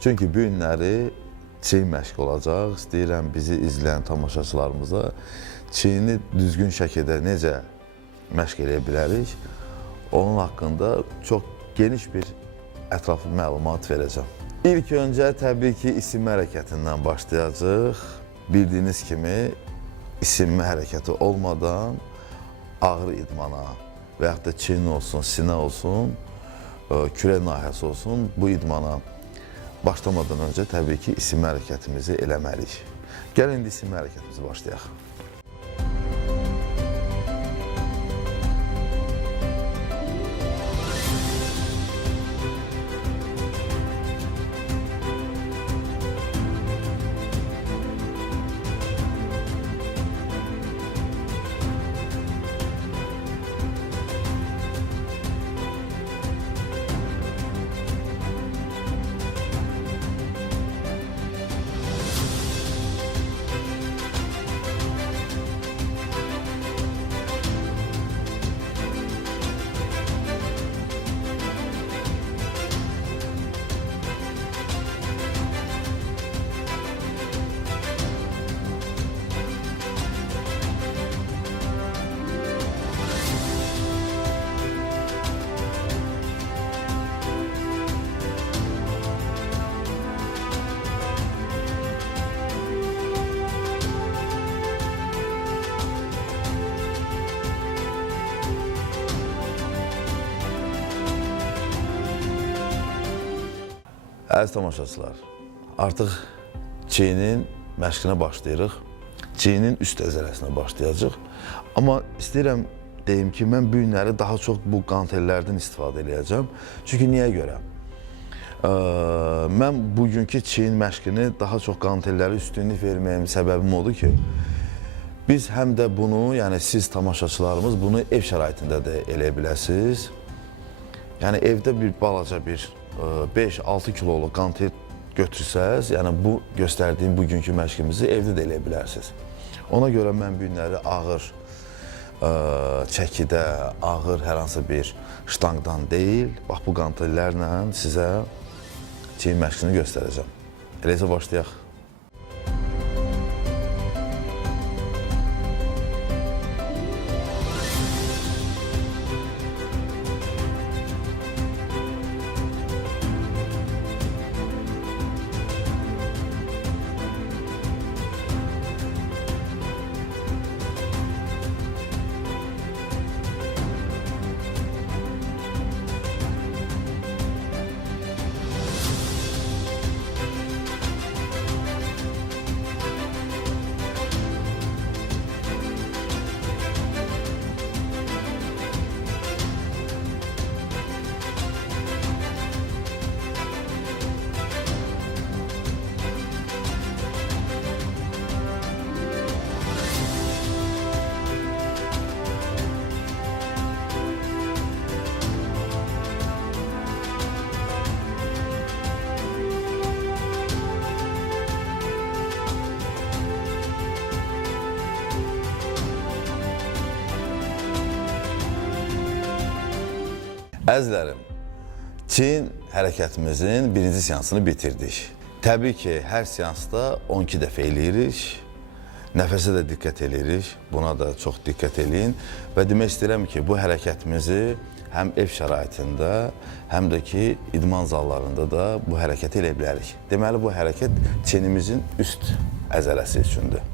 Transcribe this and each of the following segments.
Çünki bu günləri çiyin məşq olacaq. İstəyirəm bizi izləyən tamaşaçılarımıza çiyini düzgün şəkildə necə məşq eləyə bilərik, onun haqqında çox geniş bir ətraflı məlumat verəcəm. İlk öncə təbii ki, isinmə hərəkətindən başlayacaq. Bildiyiniz kimi, isinmə hərəkəti olmadan ağır idmana və yaxud da çiyin olsun, sinə olsun, kürək nahiyəsi olsun, bu idmana başlamadan öncə təbii ki, isinmə hərəkətimizi eləməliyik. Gəlin indi isinmə hərəkətimizi başlayaq. Əziz tamaşaçılar, artıq çiyinin məşqinə başlayırıq. Çiyinin üst əzələsinə başlayacaq. Amma istəyirəm deyim ki, mən bu günləri daha çox bu qantellərdən istifadə edəcəm. Çünki niyə görə? Mən bugünkü çiyin məşqini daha çox qantelləri üstünlük verməyim səbəbim odur ki, biz həm də bunu, yəni siz tamaşaçılarımız bunu ev şəraitində də eləyə biləsiniz. Yəni evdə bir balaca bir 5-6 kiloluk qantel götürsəz, yəni bu göstərdiyim bugünkü məşqimizi evdə də eləyə bilərsiniz. Ona görə mən bu günləri ağır çəkidə, ağır hər hansı bir ştangdan deyil, bax bu qantellərlə sizə çiyin məşqini göstərəcəm. Eləcə başlayaq. Əzizlərim, çiyin hərəkətimizin birinci seansını bitirdik. Təbii ki, hər seansda 12 dəfə eləyirik. Nəfəsə də diqqət eləyirik, buna da çox diqqət eləyin. Və demək istəyirəm ki, bu hərəkətimizi həm ev şəraitində, həm də ki, idman zallarında da bu hərəkəti eləyə bilərik. Deməli, bu hərəkət çiyinimizin üst əzələsi üçündür.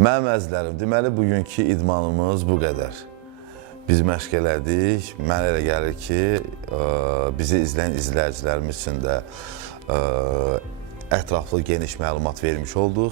Mənim əzizlərim, deməli bugünkü idmanımız bu qədər. Biz məşq elədik. Mənə elə gəlir ki, bizi izləyən izləyicilərimiz üçün də ətraflı geniş məlumat vermiş olduq.